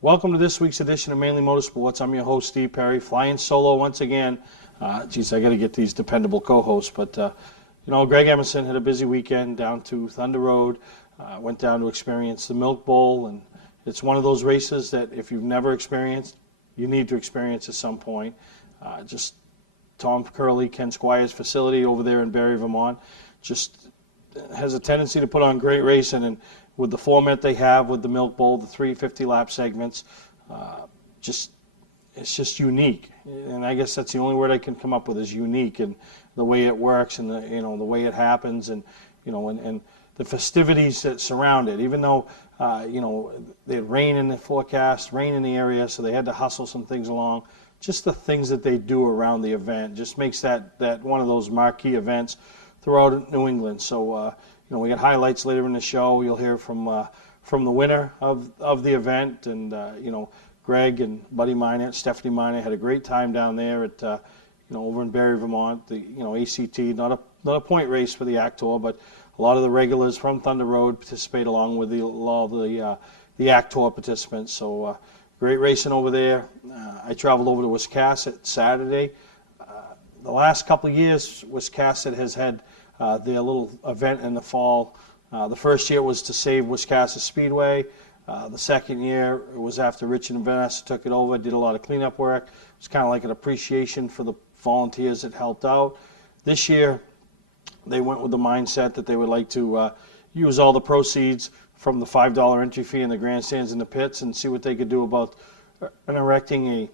Welcome to this week's edition of Mainly Motorsports. I'm your host, Steve Perry, flying solo once again. Geez, I got to get these dependable co-hosts. But, Greg Emerson had a busy weekend down to Thunder Road, went down to experience the Milk Bowl. And it's one of those races that if you've never experienced, you need to experience at some point. Just Tom Curley, Ken Squire's facility over there in Barrie, Vermont, just has a tendency to put on great racing. And with the format they have with the Milk Bowl, the 350-lap segments, it's just unique. And I guess that's the only word I can come up with is unique, and the way it works, and the way it happens, and and the festivities that surround it. Even though they had rain in the forecast, rain in the area, so they had to hustle some things along. Just the things that they do around the event just makes that one of those marquee events throughout New England. So. We got highlights later in the show. You'll hear from the winner of the event, and Greg and Buddy Miner, Stephanie Miner, had a great time down there at over in Barrie, Vermont. The ACT, not a point race for the Actor, but a lot of the regulars from Thunder Road participate along with a lot of the Actor participants. So great racing over there. I traveled over to Wiscasset Saturday. The last couple of years, Wiscasset has had their little event in the fall. The first year was to save Wiscasset Speedway. The second year it was after Richard and Vanessa took it over, did a lot of cleanup work. It was kind of like an appreciation for the volunteers that helped out. This year they went with the mindset that they would like to use all the proceeds from the $5 entry fee in the grandstands and the pits and see what they could do about erecting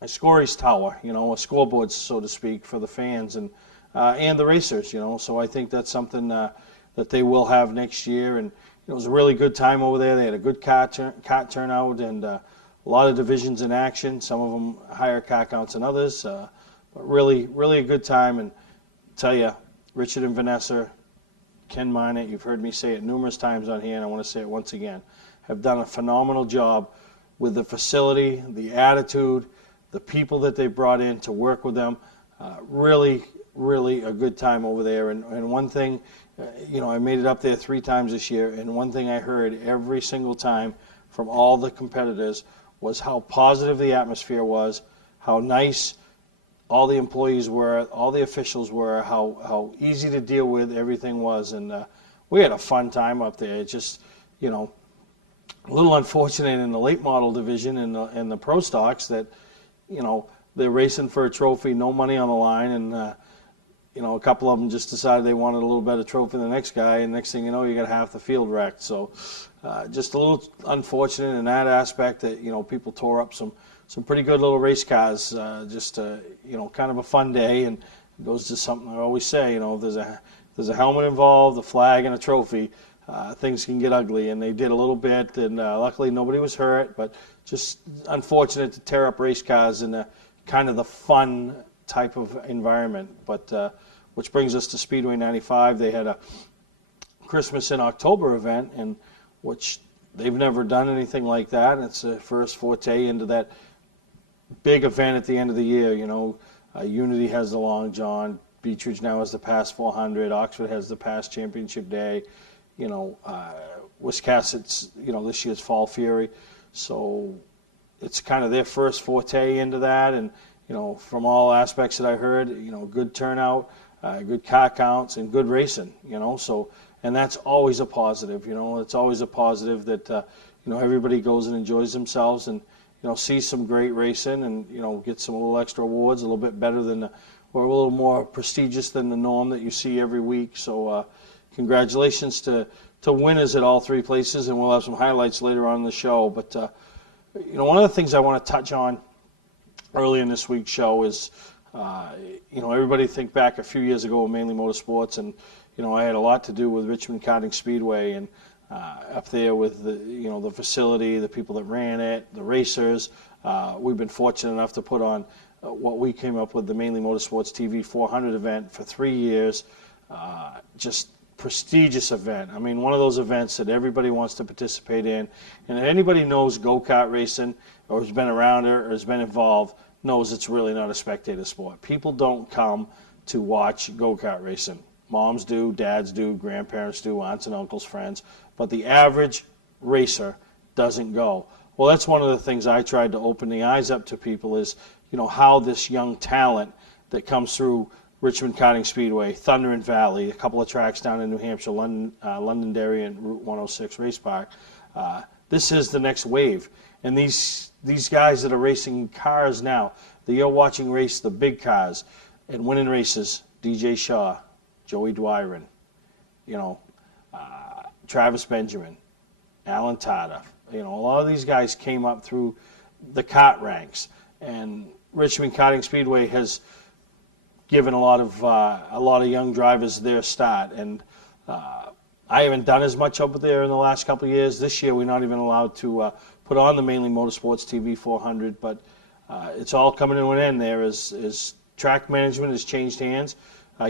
a scories tower, a scoreboard, so to speak, for the fans and the racers, So I think that's something that they will have next year. And it was a really good time over there. They had a good car turnout and a lot of divisions in action. Some of them higher car counts than others, but really, really a good time. And I tell you, Richard and Vanessa, Ken Miner, you've heard me say it numerous times on here, and I want to say it once again, have done a phenomenal job with the facility, the attitude, the people that they brought in to work with them. Really a good time over there. And one thing, I made it up there 3 times this year, and one thing I heard every single time from all the competitors was how positive the atmosphere was, how nice all the employees were, all the officials were, how easy to deal with everything was. And we had a fun time up there. It's just, a little unfortunate in the late model division and the pro stocks that, they're racing for a trophy, no money on the line, and a couple of them just decided they wanted a little better trophy than the next guy, and next thing you know, you got half the field wrecked. So just a little unfortunate in that aspect that, people tore up some pretty good little race cars, kind of a fun day. And it goes to something I always say, if there's a helmet involved, a flag, and a trophy, things can get ugly, and they did a little bit, and luckily nobody was hurt, but just unfortunate to tear up race cars in kind of the fun type of environment. But which brings us to Speedway 95. They had a Christmas in October event, in which they've never done anything like that. And it's the first forte into that big event at the end of the year. Unity has the Long John, Beechridge now has the Pass 400, Oxford has the Pass Championship Day, Wiscasset's this year's Fall Fury. So it's kind of their first forte into that. And from all aspects that I heard, good turnout, good car counts, and good racing, So, and that's always a positive, It's always a positive that, everybody goes and enjoys themselves and, sees some great racing and, gets some little extra awards, a little bit better than, or a little more prestigious than the norm that you see every week. So, congratulations to winners at all 3 places, and we'll have some highlights later on in the show. But, one of the things I want to touch on early in this week's show is, everybody think back a few years ago with Mainly Motorsports, and, I had a lot to do with Richmond Karting Speedway, and up there with the facility, the people that ran it, the racers. We've been fortunate enough to put on what we came up with, the Mainly Motorsports TV 400 event for 3 years. Just prestigious event. I mean, one of those events that everybody wants to participate in. And if anybody knows go-kart racing or has been around it or has been involved, knows it's really not a spectator sport. People don't come to watch go-kart racing. Moms do, dads do, grandparents do, aunts and uncles, friends. But the average racer doesn't go. Well, that's one of the things I tried to open the eyes up to people is, how this young talent that comes through Richmond Karting Speedway, Thunder and Valley, a couple of tracks down in New Hampshire, Londonderry and Route 106 Race Park. This is the next wave. And these guys that are racing cars now, that you're watching race the big cars and winning races, DJ Shaw, Joey Dwyron, Travis Benjamin, Alan Tata. A lot of these guys came up through the kart ranks, and Richmond Karting Speedway has given a lot of young drivers their start. And I haven't done as much over there in the last couple of years. This year, we're not even allowed to put on the Mainly Motorsports TV 400, but it's all coming to an end there as track management has changed hands.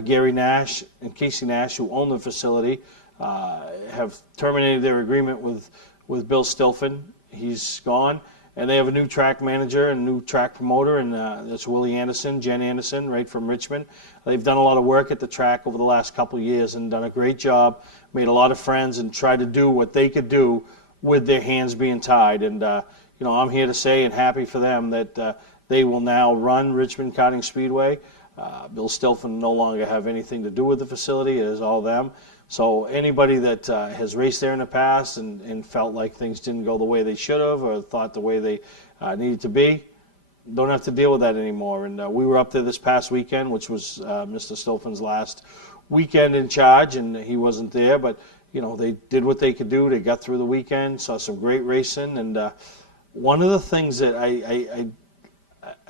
Gary Nash and Casey Nash, who own the facility, have terminated their agreement with Bill Stilfen. He's gone, and they have a new track manager and new track promoter, and that's Willie Anderson, Jen Anderson, right from Richmond. They've done a lot of work at the track over the last couple of years and done a great job, made a lot of friends, and tried to do what they could do with their hands being tied. And I'm here to say, and happy for them, that they will now run Richmond Karting Speedway. Bill Stilfen no longer have anything to do with the facility. It is all them. So anybody that has raced there in the past and felt like things didn't go the way they should have or thought the way they needed to be, don't have to deal with that anymore. And we were up there this past weekend, which was Mr. Stilfen's last weekend in charge, and he wasn't there. But, they did what they could do. They got through the weekend, saw some great racing. And one of the things that I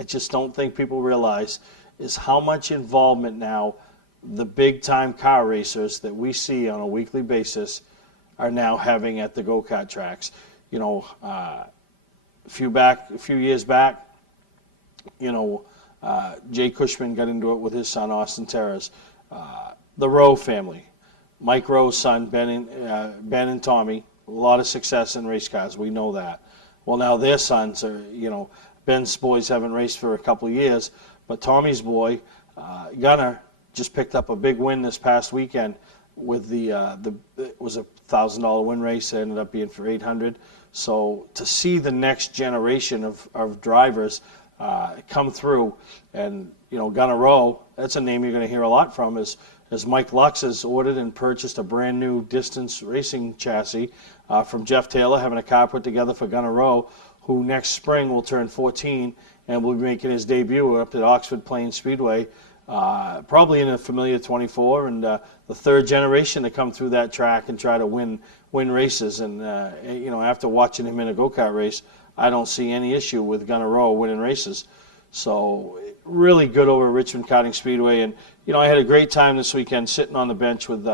just don't think people realize is how much involvement now the big-time car racers that we see on a weekly basis are now having at the go-kart tracks. A few years back, Jay Cushman got into it with his son, Austin Terrace. The Rowe family, Mike Rowe's son, Ben and Tommy, a lot of success in race cars. We know that. Well, now their sons are, Ben's boys haven't raced for a couple of years, but Tommy's boy, Gunnar, just picked up a big win this past weekend with it was a $1,000 win race. It ended up being for $800. So to see the next generation of drivers come through, and Gunnar Rowe, that's a name you're going to hear a lot from, as Mike Lux has ordered and purchased a brand new distance racing chassis from Jeff Taylor, having a car put together for Gunnar Rowe, who next spring will turn 14 and will be making his debut up at Oxford Plains Speedway. Probably in a familiar 24, and the third generation to come through that track and try to win races. And after watching him in a go-kart race, I don't see any issue with Gunnar Rowe winning races. So really good over at Richmond Karting Speedway. And I had a great time this weekend sitting on the bench with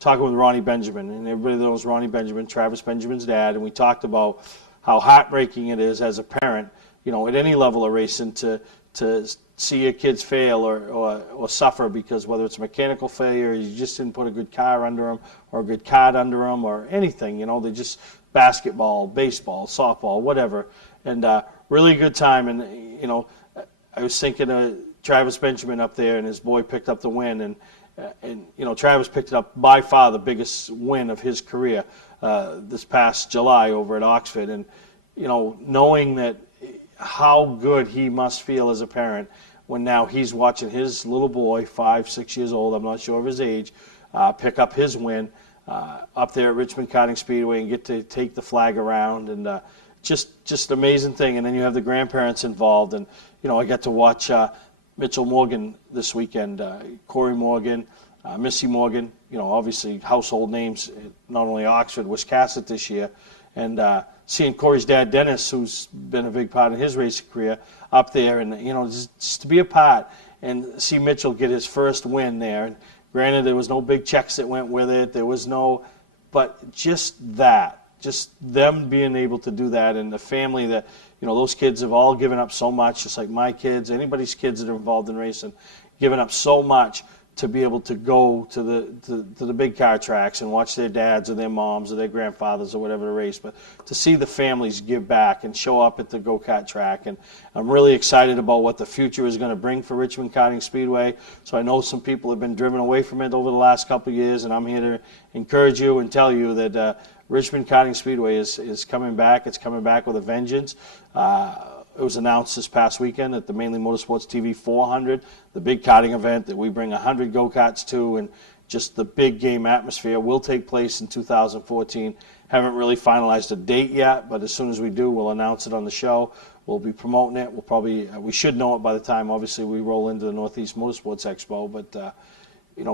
talking with Ronnie Benjamin, and everybody knows Ronnie Benjamin, Travis Benjamin's dad, and we talked about how heartbreaking it is as a parent, at any level of racing to see your kids fail or suffer because whether it's a mechanical failure, you just didn't put a good car under them or a good kart under them or anything, they just basketball, baseball, softball, whatever. And really good time. And, I was thinking of Travis Benjamin up there, and his boy picked up the win. And Travis picked it up by far the biggest win of his career this past July over at Oxford. And, knowing that how good he must feel as a parent when now he's watching his little boy, 5, 6 years old, I'm not sure of his age, pick up his win up there at Richmond Karting Speedway and get to take the flag around, and just amazing thing. And then you have the grandparents involved, and I got to watch Mitchell Morgan this weekend, Corey Morgan, Missy Morgan, obviously household names, not only Oxford, Wiscasset this year, and seeing Corey's dad, Dennis, who's been a big part of his racing career, up there, and just to be a part and see Mitchell get his first win there. And granted, there was no big checks that went with it. There was no, but just them being able to do that, and the family that those kids have all given up so much, just like my kids, anybody's kids that are involved in racing, given up so much to be able to go to the big car tracks and watch their dads or their moms or their grandfathers or whatever to race, but to see the families give back and show up at the go-kart track. And I'm really excited about what the future is going to bring for Richmond Karting Speedway. So I know some people have been driven away from it over the last couple of years, and I'm here to encourage you and tell you that Richmond Karting Speedway is coming back. It's coming back with a vengeance. It was announced this past weekend at the Mainely Motorsports TV 400, the big karting event that we bring 100 go-karts to, and just the big game atmosphere will take place in 2014. Haven't really finalized a date yet, but as soon as we do, we'll announce it on the show. We'll be promoting it. We should know it by the time, obviously, we roll into the Northeast Motorsports Expo. But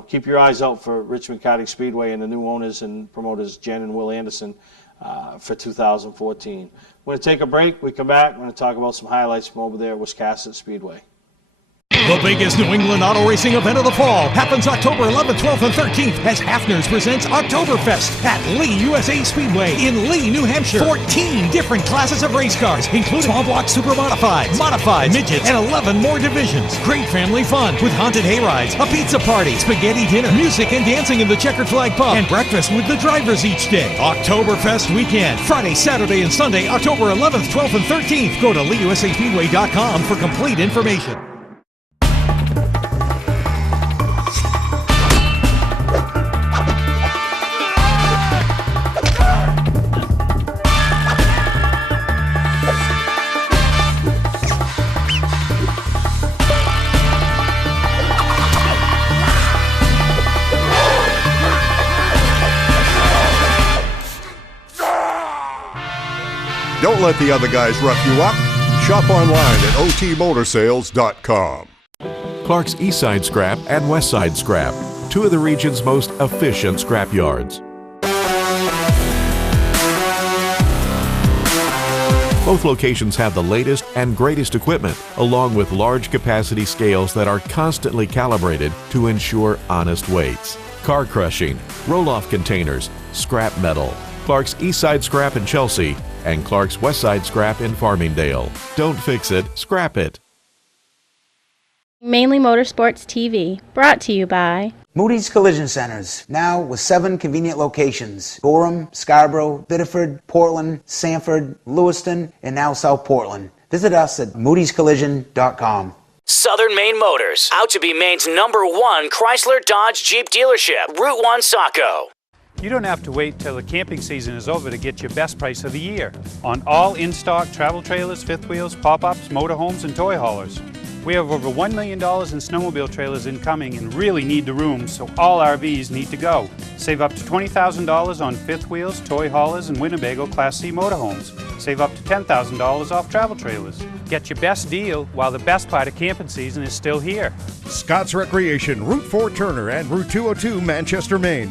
keep your eyes out for Richmond Karting Speedway and the new owners and promoters, Jen and Will Anderson, for 2014. We're going to take a break. We come back. We're going to talk about some highlights from over there at Wiscasset Speedway. The biggest New England auto racing event of the fall happens October 11th, 12th, and 13th as Hafner's presents Oktoberfest at Lee USA Speedway in Lee, New Hampshire. 14 different classes of race cars, including small block super modified, midgets, and 11 more divisions. Great family fun with haunted hayrides, a pizza party, spaghetti dinner, music and dancing in the Checkered Flag Pub, and breakfast with the drivers each day. Oktoberfest weekend, Friday, Saturday, and Sunday, October 11th, 12th, and 13th. Go to LeeUSASpeedway.com for complete information. Don't let the other guys rough you up. Shop online at otmotorsales.com. Clark's Eastside Scrap and Westside Scrap, two of the region's most efficient scrap yards. Both locations have the latest and greatest equipment, along with large capacity scales that are constantly calibrated to ensure honest weights. Car crushing, roll-off containers, scrap metal. Clark's Eastside Scrap in Chelsea and Clark's Westside Scrap in Farmingdale. Don't fix it, scrap it. Mainly Motorsports TV, brought to you by Moody's Collision Centers, now with 7 convenient locations: Gorham, Scarborough, Biddeford, Portland, Sanford, Lewiston, and now South Portland. Visit us at moodyscollision.com. Southern Maine Motors, out to be Maine's #1 Chrysler Dodge Jeep dealership, Route 1 Saco. You don't have to wait till the camping season is over to get your best price of the year on all in-stock travel trailers, fifth wheels, pop-ups, motorhomes, and toy haulers. We have over $1 million in snowmobile trailers incoming and really need the room, so all RVs need to go. Save up to $20,000 on fifth wheels, toy haulers, and Winnebago Class C motorhomes. Save up to $10,000 off travel trailers. Get your best deal while the best part of camping season is still here. Scott's Recreation, Route 4 Turner and Route 202 Manchester, Maine.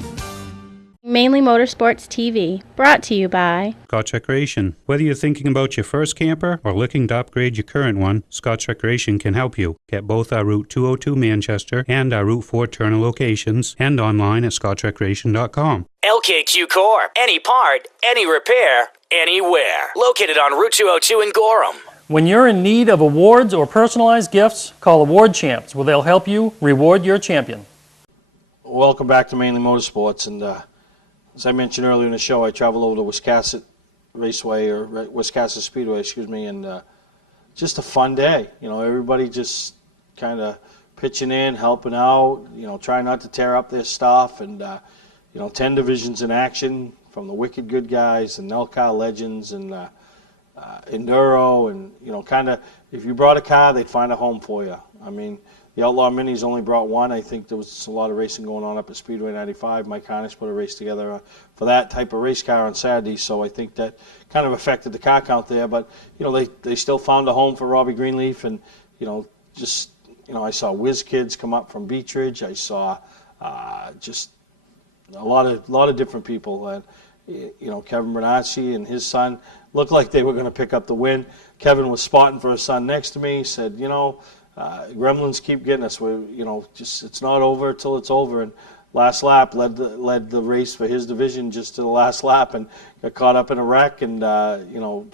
Mainly Motorsports TV, brought to you by Scotch Recreation. Whether you're thinking about your first camper or looking to upgrade your current one, Scotch Recreation can help you. Get both our Route 202 Manchester and our Route 4 Turner locations and online at scotchrecreation.com. LKQ Core, any part, any repair, anywhere. Located on Route 202 in Gorham. When you're in need of awards or personalized gifts, call Award Champs, where they'll help you reward your champion. Welcome back to Mainly Motorsports, and as I mentioned earlier in the show, I traveled over to Wiscasset Raceway, or Wiscasset Speedway, and just a fun day. Everybody just kind of pitching in, helping out, trying not to tear up their stuff, and 10 divisions in action, from the Wicked Good guys and Elcar Legends and Enduro, and kind of, if you brought a car, they'd find a home for you. I mean, the Outlaw Minis only brought one. I think there was a lot of racing going on up at Speedway 95. Mike Harness put a race together for that type of race car on Saturday, so I think that kind of affected the car count there. But, they still found a home for Robbie Greenleaf, and, I saw Whiz Kids come up from Beech Ridge. I saw just a lot of different people. Kevin Bernacci and his son looked like they were going to pick up the win. Kevin was spotting for his son next to me, said, Gremlins keep getting us. It's not over till it's over. And last lap led the race for his division just to the last lap, and got caught up in a wreck, and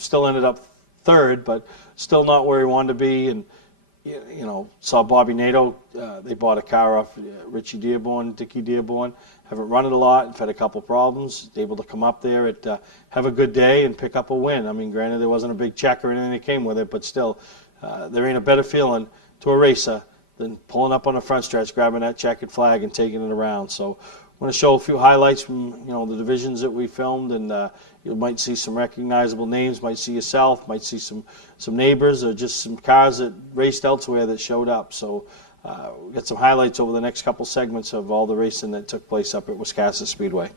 still ended up third, but still not where he wanted to be. And saw Bobby Nato. They bought a car off Richie Dearborn, Dickie Dearborn. Haven't run it a lot. Have had a couple problems. Able to come up there have a good day and pick up a win. I mean, granted, there wasn't a big check or anything that came with it, but still, there ain't a better feeling to a racer than pulling up on the front stretch, grabbing that checkered flag and taking it around. So want to show a few highlights from the divisions that we filmed, and you might see some recognizable names, might see yourself, might see some neighbors, or just some cars that raced elsewhere that showed up. So we'll get some highlights over the next couple segments of all the racing that took place up at Wiscasset Speedway.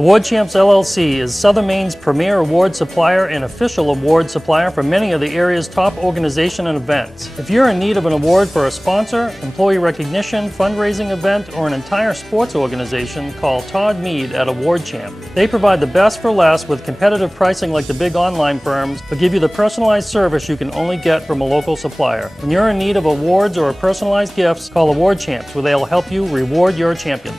Award Champs LLC is Southern Maine's premier award supplier and official award supplier for many of the area's top organizations and events. If you're in need of an award for a sponsor, employee recognition, fundraising event, or an entire sports organization, call Todd Mead at Award Champ. They provide the best for less with competitive pricing like the big online firms, but give you the personalized service you can only get from a local supplier. When you're in need of awards or personalized gifts, call Award Champs, where they'll help you reward your champion.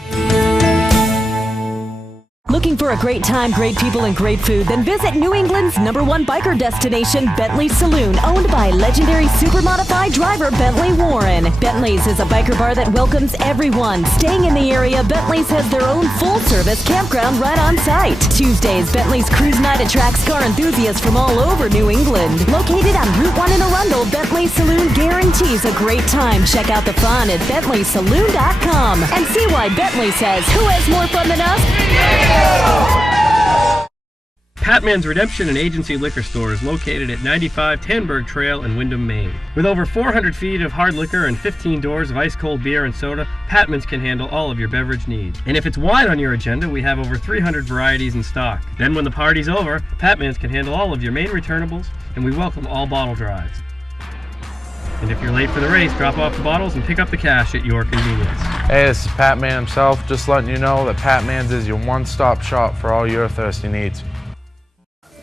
Looking for a great time, great people, and great food? Then visit New England's #1 biker destination, Bentley's Saloon, owned by legendary supermodified driver Bentley Warren. Bentley's is a biker bar that welcomes everyone. Staying in the area, Bentley's has their own full-service campground right on site. Tuesdays, Bentley's Cruise Night attracts car enthusiasts from all over New England. Located on Route 1 in Arundel, Bentley's Saloon guarantees a great time. Check out the fun at BentleySaloon.com and see why Bentley says, who has more fun than us? Patman's Redemption and Agency Liquor Store is located at 95 Tanberg Trail in Windham, Maine. With over 400 feet of hard liquor and 15 doors of ice-cold beer and soda, Patman's can handle all of your beverage needs. And if it's wine on your agenda, we have over 300 varieties in stock. Then when the party's over, Patman's can handle all of your Maine returnables, and we welcome all bottle drives. And if you're late for the race, drop off the bottles and pick up the cash at your convenience. Hey, this is Pat Man himself, just letting you know that Pat Man's is your one-stop shop for all your thirsty needs.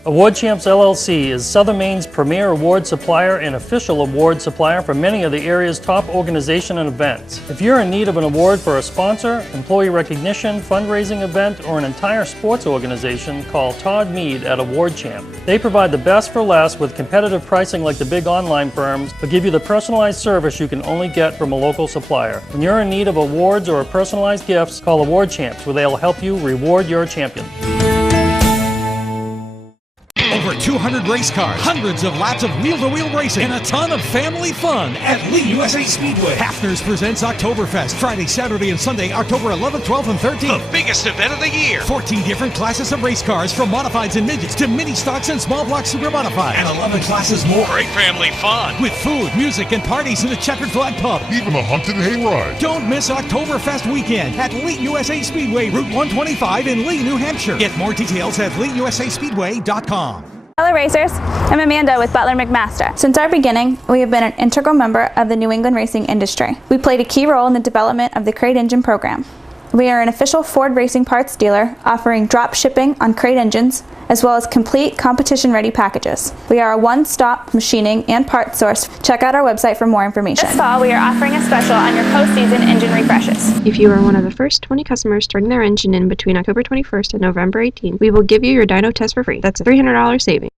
Award Champs LLC is Southern Maine's premier award supplier and official award supplier for many of the area's top organizations and events. If you're in need of an award for a sponsor, employee recognition, fundraising event, or an entire sports organization, call Todd Mead at Award Champ. They provide the best for less with competitive pricing like the big online firms, but give you the personalized service you can only get from a local supplier. When you're in need of awards or personalized gifts, call Award Champs, where they'll help you reward your champion. Over 200 race cars, hundreds of laps of wheel-to-wheel racing, and a ton of family fun at Lee USA Speedway. Hafner's presents Oktoberfest, Friday, Saturday, and Sunday, October 11th, 12th, and 13th. The biggest event of the year. 14 different classes of race cars, from modifieds and midgets to mini stocks and small block super modifieds. And 11 classes more. Great family fun. With food, music, and parties in the Checkered Flag Pub. Even a haunted hayride. Don't miss Oktoberfest weekend at Lee USA Speedway, Route 125 in Lee, New Hampshire. Get more details at LeeUSASpeedway.com. Hello racers, I'm Amanda with Butler McMaster. Since our beginning, we have been an integral member of the New England racing industry. We played a key role in the development of the crate engine program. We are an official Ford racing parts dealer offering drop shipping on crate engines as well as complete competition-ready packages. We are a one-stop machining and parts source. Check out our website for more information. This fall, we are offering a special on your post-season engine refreshes. If you are one of the first 20 customers to bring their engine in between October 21st and November 18th, we will give you your dyno test for free. That's a $300 savings.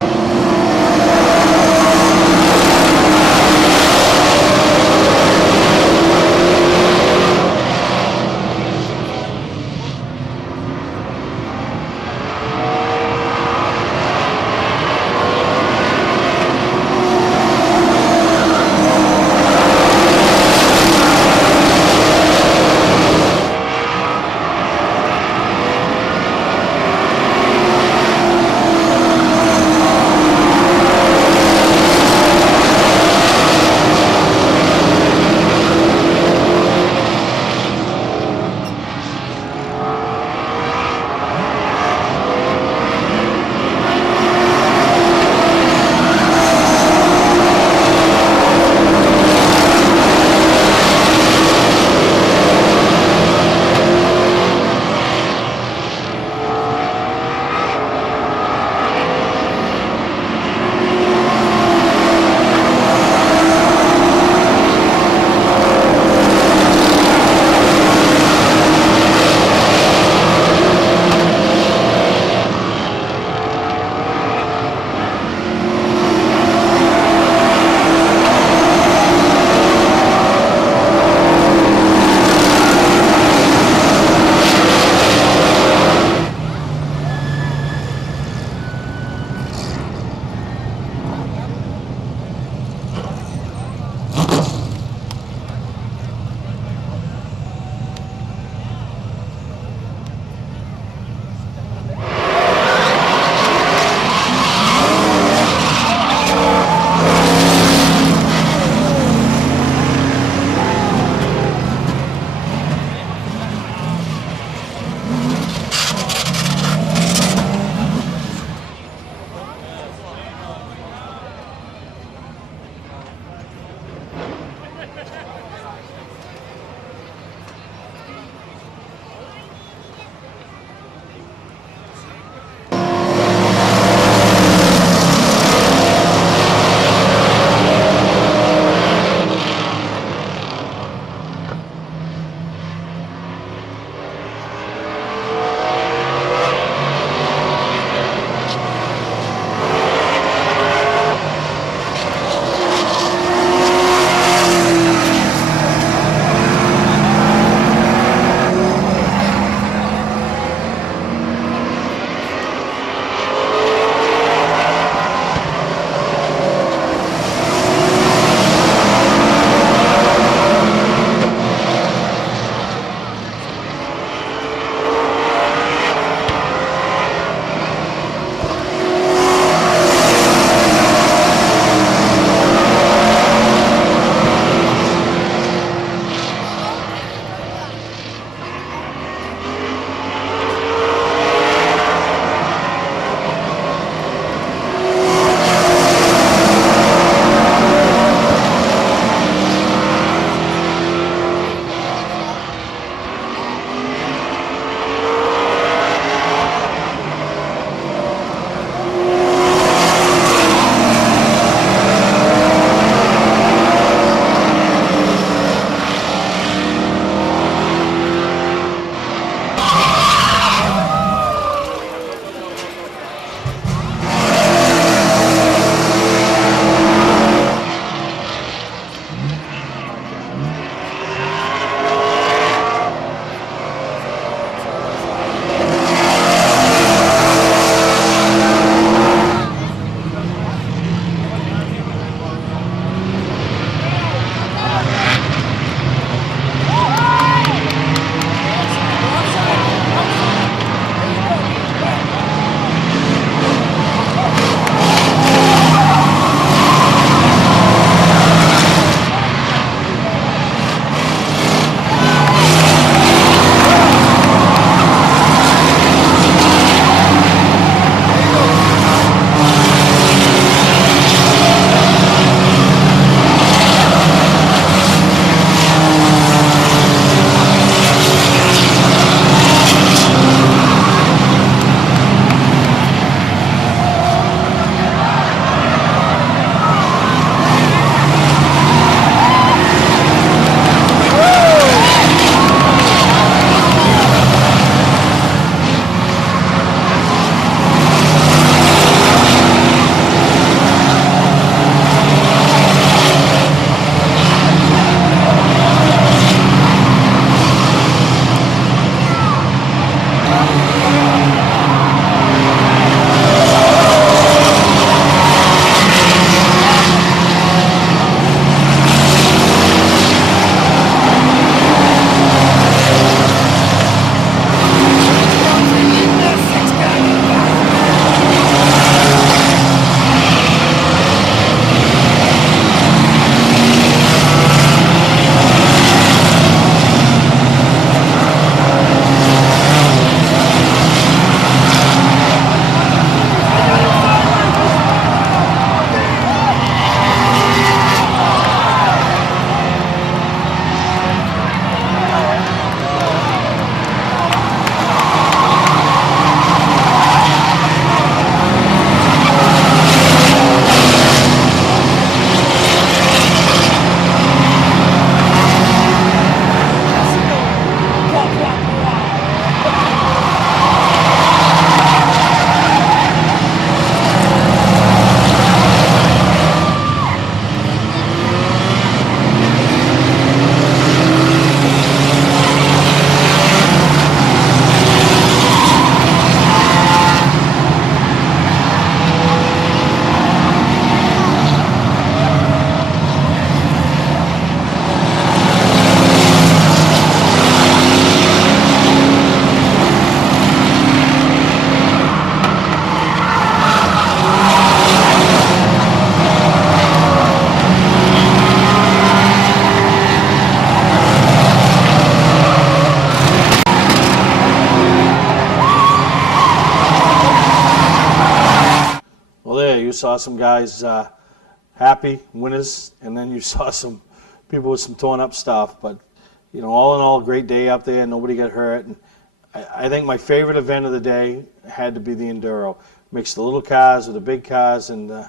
saw some guys happy, winners, and then you saw some people with some torn up stuff. But, you know, all in all, great day up there. Nobody got hurt. And I think my favorite event of the day had to be the Enduro. Mixed the little cars with the big cars, and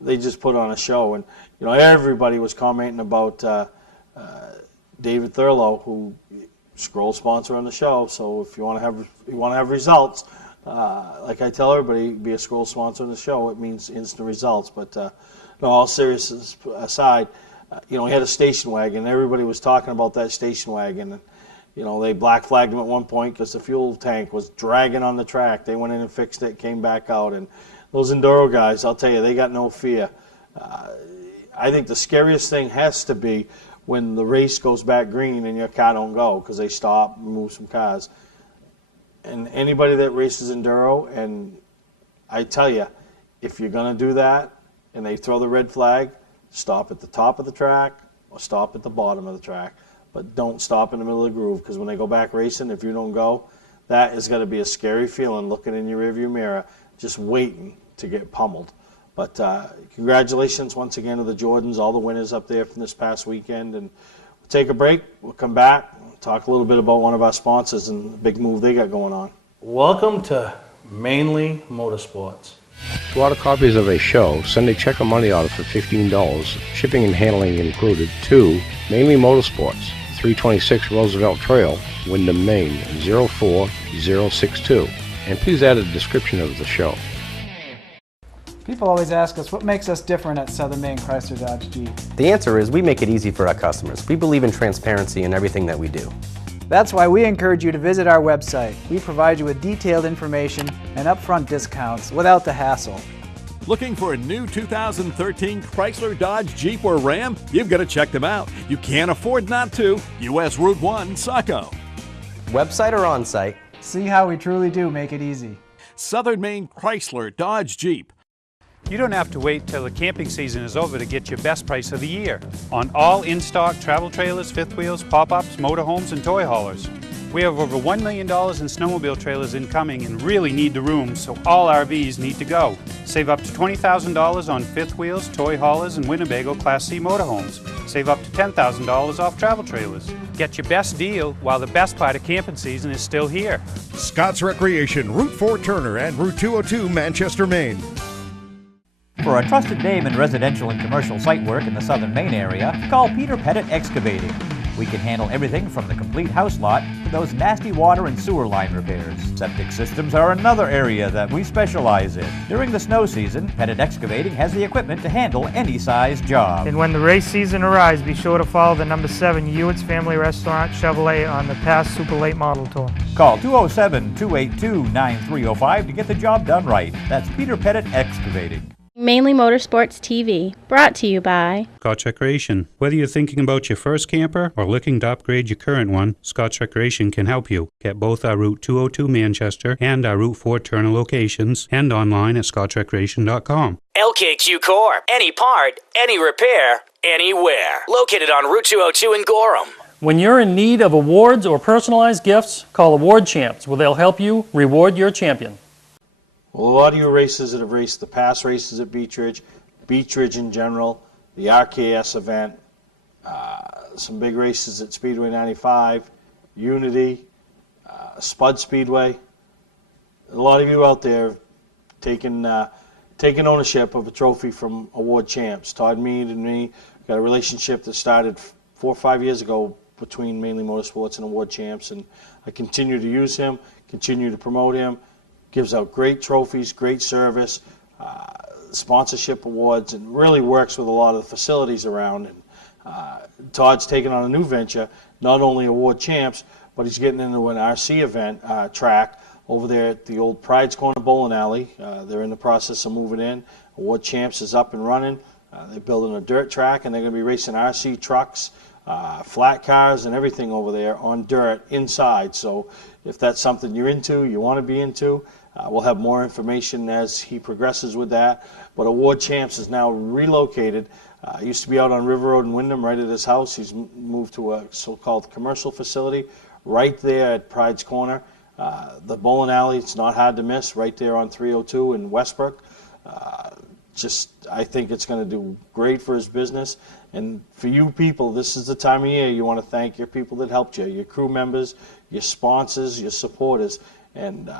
they just put on a show. And, you know, everybody was commenting about David Thurlow, who scroll sponsor on the show. So if you want to have results, like I tell everybody, be a scroll sponsor on the show. It means instant results. But no, all seriousness aside, you know, he had a station wagon. Everybody was talking about that station wagon. And, you know, they black flagged him at one point because the fuel tank was dragging on the track. They went in and fixed it, came back out. And those Enduro guys, I'll tell you, they got no fear. I think the scariest thing has to be when the race goes back green and your car don't go because they stop and move some cars. And anybody that races Enduro, and I tell you, if you're going to do that and they throw the red flag, stop at the top of the track or stop at the bottom of the track. But don't stop in the middle of the groove, because when they go back racing, if you don't go, that is going to be a scary feeling looking in your rearview mirror, just waiting to get pummeled. But congratulations once again to the Jordans, all the winners up there from this past weekend. And we'll take a break. We'll come back, talk a little bit about one of our sponsors and the big move they got going on. Welcome to Mainely Motorsports. To order copies of a show, send a check or money order for $15, shipping and handling included, to Mainely Motorsports, 326 Roosevelt Trail, Windham, Maine, 04062. And please add a description of the show. People always ask us what makes us different at Southern Maine Chrysler Dodge Jeep. The answer is we make it easy for our customers. We believe in transparency in everything that we do. That's why we encourage you to visit our website. We provide you with detailed information and upfront discounts without the hassle. Looking for a new 2013 Chrysler, Dodge, Jeep, or Ram? You've got to check them out. You can't afford not to. US Route 1, Saco. Website or on-site? See how we truly do make it easy. Southern Maine Chrysler, Dodge, Jeep. You don't have to wait till the camping season is over to get your best price of the year on all in-stock travel trailers, fifth wheels, pop-ups, motorhomes, and toy haulers. We have over $1 million in snowmobile trailers incoming and really need the room, so all RVs need to go. Save up to $20,000 on fifth wheels, toy haulers, and Winnebago Class C motorhomes. Save up to $10,000 off travel trailers. Get your best deal while the best part of camping season is still here. Scott's Recreation, Route 4 Turner and Route 202 Manchester, Maine. For a trusted name in residential and commercial site work in the Southern Maine area, call Peter Pettit Excavating. We can handle everything from the complete house lot to those nasty water and sewer line repairs. Septic systems are another area that we specialize in. During the snow season, Pettit Excavating has the equipment to handle any size job. And when the race season arrives, be sure to follow the number 7 Hewitt's Family Restaurant Chevrolet on the past Super Late Model Tour. Call 207-282-9305 to get the job done right. That's Peter Pettit Excavating. Mainly Motorsports TV, brought to you by Scotch Recreation. Whether you're thinking about your first camper or looking to upgrade your current one, Scotch Recreation can help you. Get both our Route 202 Manchester and our Route 4 Turner locations and online at scotchrecreation.com. LKQ Core. Any part, any repair, anywhere. Located on Route 202 in Gorham. When you're in need of awards or personalized gifts, call Award Champs, where they'll help you reward your champion. Well, a lot of you racers that have raced the past races at Beech Ridge in general, the RKS event, some big races at Speedway 95, Unity, Spud Speedway. A lot of you out there taking ownership of a trophy from Award Champs. Todd Mead and me got a relationship that started 4 or 5 years ago between Mainly Motorsports and Award Champs, and I continue to use him, continue to promote him. Gives out great trophies, great service, sponsorship awards, and really works with a lot of the facilities around. And Todd's taken on a new venture, not only Award Champs, but he's getting into an RC event track over there at the old Pride's Corner Bowling Alley. They're in the process of moving in. Award Champs is up and running. They're building a dirt track, and they're going to be racing RC trucks, flat cars, and everything over there on dirt inside. So if that's something you're into, you want to be into, we'll have more information as he progresses with that. But Award Champs is now relocated. Used to be out on River Road in Windham, right at his house. He's moved to a so-called commercial facility right there at Pride's Corner. The bowling alley, it's not hard to miss, right there on 302 in Westbrook. I think it's going to do great for his business. And for you people, this is the time of year you want to thank your people that helped you, your crew members, your sponsors, your supporters. And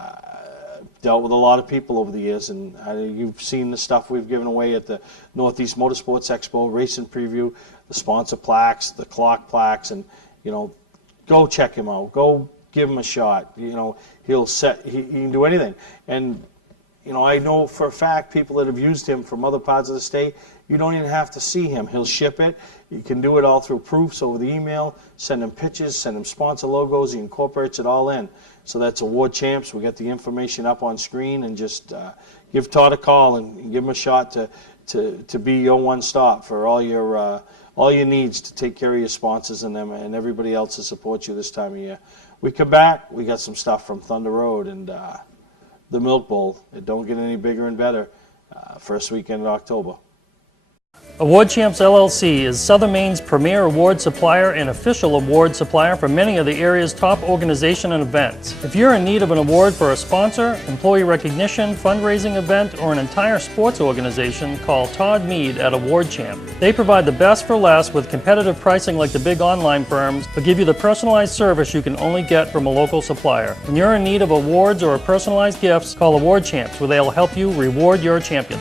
dealt with a lot of people over the years, and you've seen the stuff we've given away at the Northeast Motorsports Expo, Racing Preview, the sponsor plaques, the clock plaques, and go check him out. Go give him a shot. He can do anything. And I know for a fact people that have used him from other parts of the state, you don't even have to see him. He'll ship it. You can do it all through proofs over the email, send him pictures, send him sponsor logos. He incorporates it all in. So that's Award Champs. We get the information up on screen, and just give Todd a call and give him a shot to be your one stop for all your needs to take care of your sponsors and them and everybody else that supports you this time of year. We come back, we got some stuff from Thunder Road and the Milk Bowl. It don't get any bigger and better. First weekend in October. Award Champs LLC is Southern Maine's premier award supplier and official award supplier for many of the area's top organizations and events. If you're in need of an award for a sponsor, employee recognition, fundraising event, or an entire sports organization, call Todd Mead at Award Champ. They provide the best for less with competitive pricing like the big online firms, but give you the personalized service you can only get from a local supplier. When you're in need of awards or personalized gifts, call Award Champs, where they'll help you reward your champion.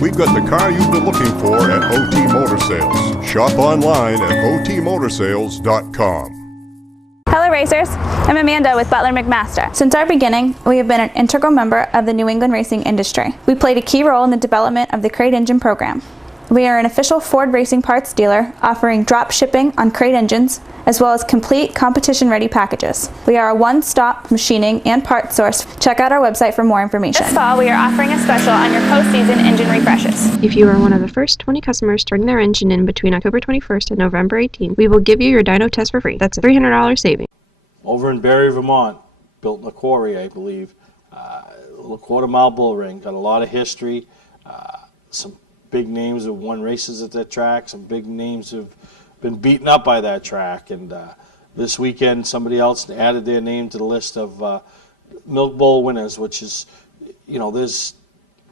We've got the car you've been looking for at OT Motor Sales. Shop online at otmotorsales.com. Hello racers, I'm Amanda with Butler McMaster. Since our beginning, we have been an integral member of the New England racing industry. We played a key role in the development of the crate engine program. We are an official Ford racing parts dealer offering drop shipping on crate engines as well as complete competition-ready packages. We are a one-stop machining and parts source. Check out our website for more information. This fall, we are offering a special on your post-season engine refreshes. If you are one of the first 20 customers turning their engine in between October 21st and November 18th, we will give you your dyno test for free. That's a $300 saving. Over in Barry, Vermont, built in a quarry, I believe. A little quarter-mile bull ring, got a lot of history. Some big names have won races at that track. Some big names have been beaten up by that track. And this weekend, somebody else added their name to the list of Milk Bowl winners, which is, there's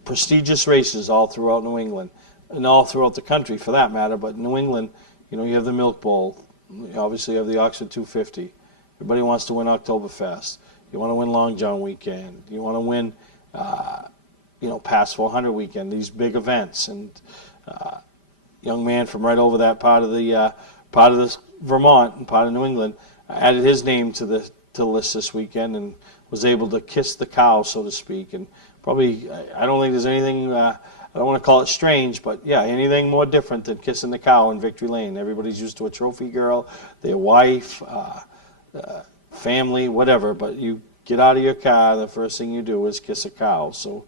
prestigious races all throughout New England and all throughout the country for that matter. But in New England, you have the Milk Bowl. You obviously have the Oxford 250. Everybody wants to win Oktoberfest. You want to win Long John weekend. You want to win past 400 weekend, these big events. And young man from right over that part of this Vermont and part of New England added his name to the list this weekend and was able to kiss the cow, so to speak. And probably, I don't think there's anything, I don't want to call it strange, but yeah, anything more different than kissing the cow in Victory Lane. Everybody's used to a trophy girl, their wife, family, whatever, but you get out of your car, the first thing you do is kiss a cow. So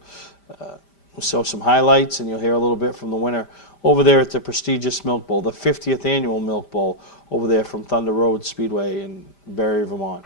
we'll show some highlights, and you'll hear a little bit from the winner over there at the prestigious Milk Bowl, the 50th annual Milk Bowl, over there from Thunder Road Speedway in Barry, Vermont.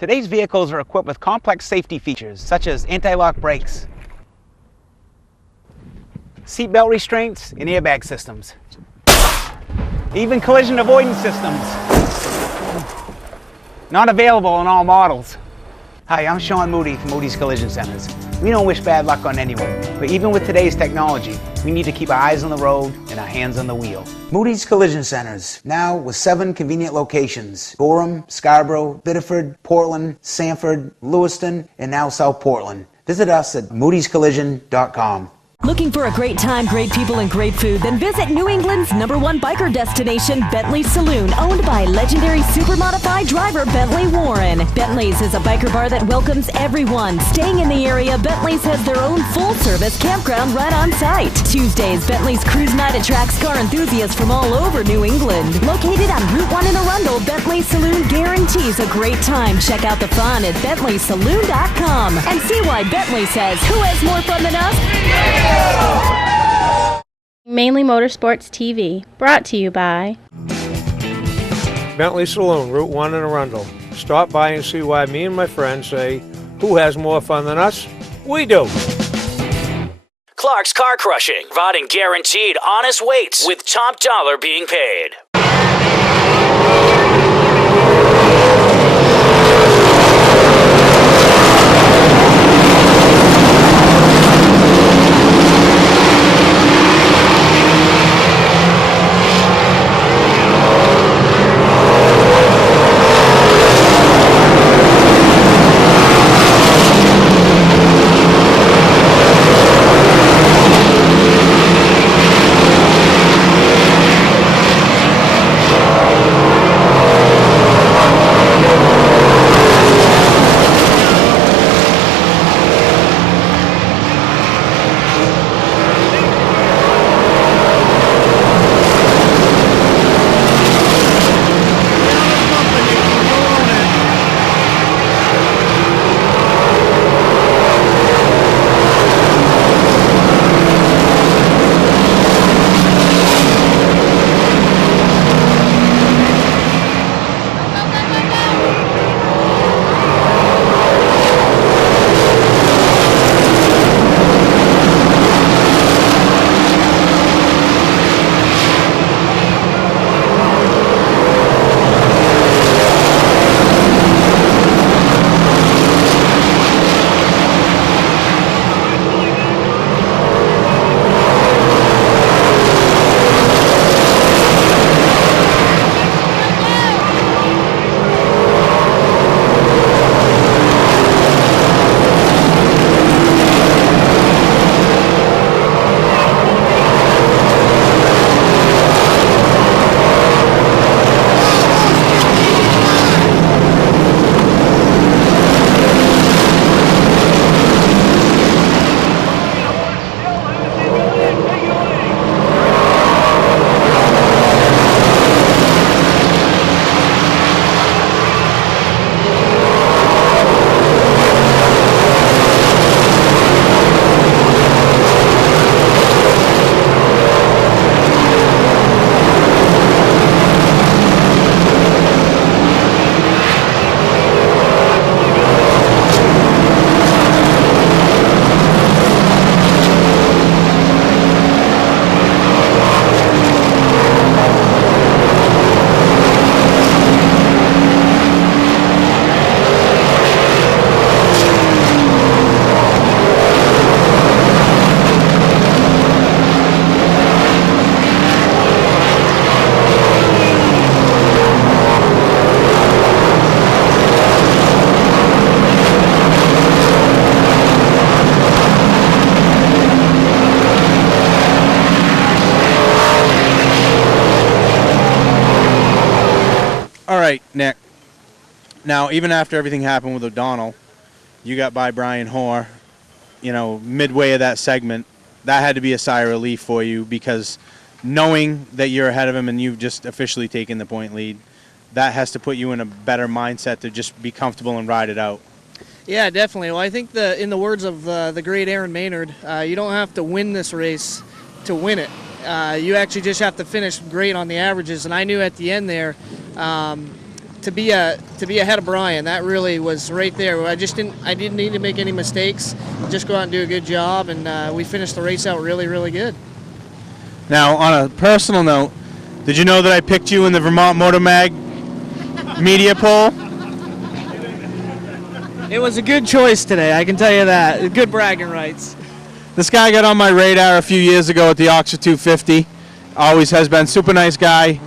Today's vehicles are equipped with complex safety features such as anti-lock brakes, seatbelt restraints, and airbag systems. Even collision avoidance systems. Not available in all models. Hi, I'm Sean Moody from Moody's Collision Centers. We don't wish bad luck on anyone, but even with today's technology, we need to keep our eyes on the road and our hands on the wheel. Moody's Collision Centers, now with 7 convenient locations: Gorham, Scarborough, Biddeford, Portland, Sanford, Lewiston, and now South Portland. Visit us at moodyscollision.com. Looking for a great time, great people, and great food? Then visit New England's #1 biker destination, Bentley Saloon, owned by legendary super-modified driver Bentley Warren. Bentley's is a biker bar that welcomes everyone. Staying in the area, Bentley's has their own full-service campground right on site. Tuesdays, Bentley's Cruise Night attracts car enthusiasts from all over New England. Located on Route 1 in Arundel, Bentley Saloon guarantees a great time. Check out the fun at BentleySaloon.com and see why Bentley says, who has more fun than us? Mainly Motorsports TV, brought to you by Bentley Saloon, Route 1 in Arundel. Stop by and see why me and my friends say, who has more fun than us? We do. Clark's Car Crushing, providing guaranteed honest weights with top dollar being paid. All right, Nick. Now, even after everything happened with O'Donnell, you got by Brian Hoare, you know, midway of that segment. That had to be a sigh of relief for you, because knowing that you're ahead of him and you've just officially taken the point lead, that has to put you in a better mindset to just be comfortable and ride it out. Yeah, definitely. Well, I think in the words of the great Aaron Maynard, you don't have to win this race to win it. You actually just have to finish great on the averages. And I knew at the end there, to be ahead of Brian, that really was right there. I didn't need to make any mistakes. Just go out and do a good job, and we finished the race out really, really good. Now, on a personal note, did you know that I picked you in the Vermont Motor Mag media poll? It was a good choice today, I can tell you that. Good bragging rights. This guy got on my radar a few years ago at the Oxford 250. Always has been. Super nice guy.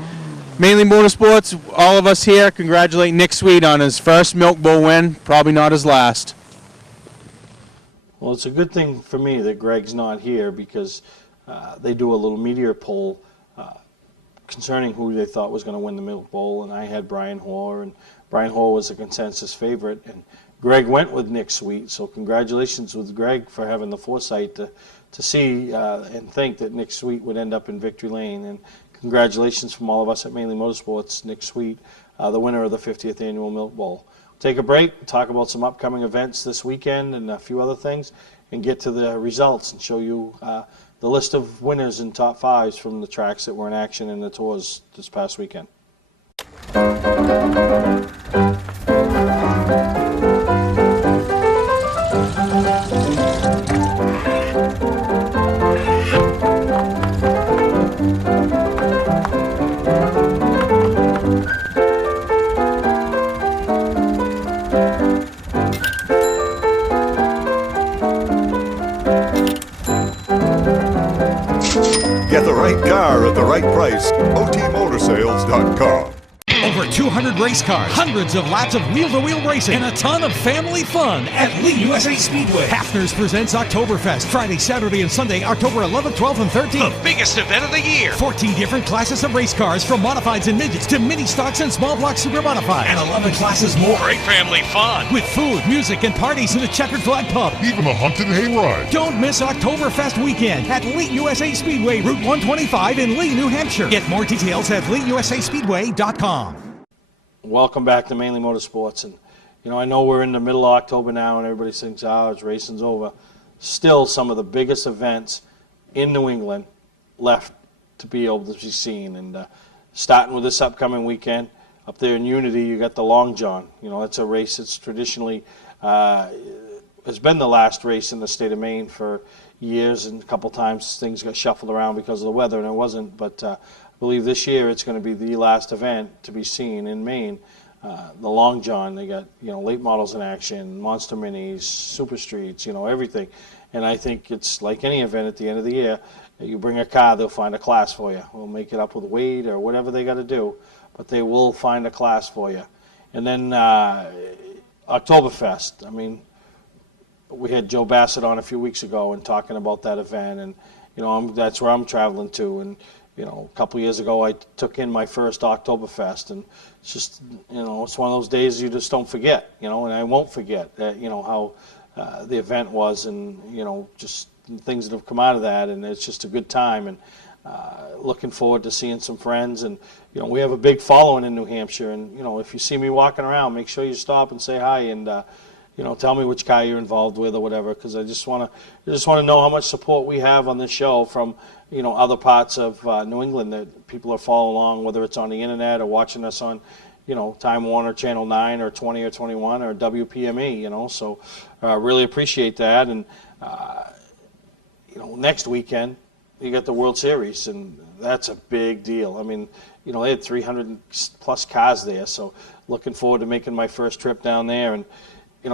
Mainly Motorsports, all of us here congratulate Nick Sweet on his first Milk Bowl win. Probably not his last. Well, it's a good thing for me that Greg's not here because they do a little media poll concerning who they thought was going to win the Milk Bowl, and I had Brian Hoare, and Brian Hoare was a consensus favorite, and Greg went with Nick Sweet, so congratulations with Greg for having the foresight to see and think that Nick Sweet would end up in victory lane, and congratulations from all of us at Mainly Motorsports, Nick Sweet, the winner of the 50th Annual Milk Bowl. Take a break, talk about some upcoming events this weekend and a few other things, and get to the results and show you the list of winners and top fives from the tracks that were in action in the tours this past weekend. Get the right car at the right price. OTMotorsales.com. Over 200 race cars, hundreds of laps of wheel-to-wheel racing, and a ton of family fun at Lee USA Speedway. Hafner's presents Oktoberfest, Friday, Saturday, and Sunday, October 11th, 12th, and 13th. The biggest event of the year. 14 different classes of race cars, from modifieds and midgets to mini stocks and small block super modifieds. And 11 classes more. Great family fun. With food, music, and parties in the Checkered Flag Pub. Even a haunted hayride. Don't miss Oktoberfest weekend at Lee USA Speedway, Route 125 in Lee, New Hampshire. Get more details at LeeUSASpeedway.com. Welcome back to Mainly Motorsports, and I know we're in the middle of October now, and everybody thinks, it's racing's over. Still, some of the biggest events in New England left to be able to be seen, and starting with this upcoming weekend, up there in Unity, you got the Long John. It's a race that's traditionally has been the last race in the state of Maine for years, and a couple times things got shuffled around because of the weather, and it wasn't, but I believe this year it's going to be the last event to be seen in Maine. The Long John, they got late models in action, monster minis, super streets, everything. And I think it's like any event at the end of the year. You bring a car, they'll find a class for you. We'll make it up with weight or whatever they got to do, but they will find a class for you. And then Oktoberfest. I mean, we had Joe Bassett on a few weeks ago and talking about that event, and that's where I'm traveling to. And a couple years ago, I took in my first Oktoberfest, and it's just, it's one of those days you just don't forget, and I won't forget that, how the event was, and, just things that have come out of that, and it's just a good time, and looking forward to seeing some friends, and, we have a big following in New Hampshire, and, if you see me walking around, make sure you stop and say hi, and, tell me which car you're involved with or whatever, because I just want to know how much support we have on this show from, other parts of New England that people are following along, whether it's on the internet or watching us on, Time Warner Channel 9 or 20 or 21 or WPME, so really appreciate that. And, next weekend you got the World Series, and that's a big deal. I mean, they had 300 plus cars there, so looking forward to making my first trip down there. And,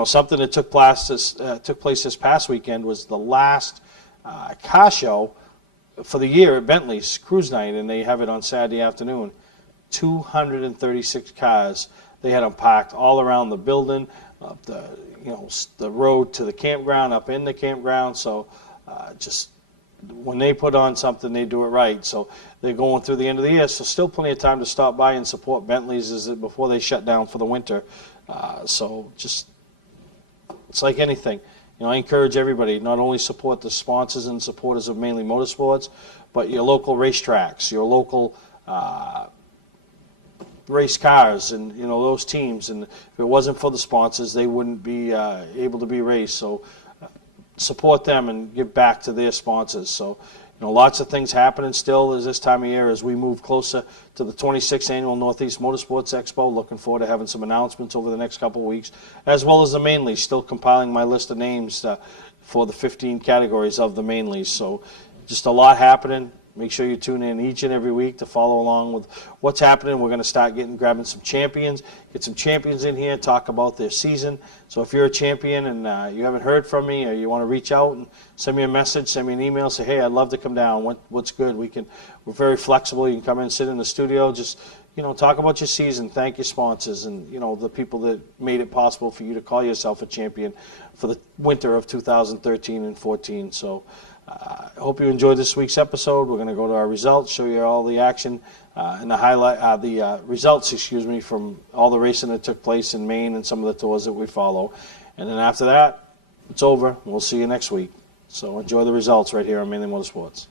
something that took place this past weekend was the last car show for the year at Bentley's Cruise Night, and they have it on Saturday afternoon. 236 cars. They had them parked all around the building, up the road to the campground, up in the campground. So just when they put on something, they do it right. So they're going through the end of the year, so still plenty of time to stop by and support Bentley's before they shut down for the winter. So just, it's like anything. I encourage everybody, not only support the sponsors and supporters of Mainly Motorsports, but your local racetracks, your local race cars, and those teams. And if it wasn't for the sponsors, they wouldn't be able to be raced. So support them and give back to their sponsors. So lots of things happening still as this time of year as we move closer to the 26th Annual Northeast Motorsports Expo. Looking forward to having some announcements over the next couple of weeks, as well as the Mainly. Still compiling my list of names for the 15 categories of the Mainly. So just a lot happening. Make sure you tune in each and every week to follow along with what's happening. We're going to start grabbing some champions, get some champions in here, talk about their season. So if you're a champion and you haven't heard from me, or you want to reach out and send me a message, send me an email, say, hey, I'd love to come down. What's good? We're very flexible. You can come in and sit in the studio, just talk about your season, thank your sponsors, and the people that made it possible for you to call yourself a champion for the winter of 2013 and 14. So I hope you enjoyed this week's episode. We're going to go to our results, show you all the action and the results, from all the racing that took place in Maine and some of the tours that we follow. And then after that, it's over. We'll see you next week. So enjoy the results right here on Mainly Motorsports.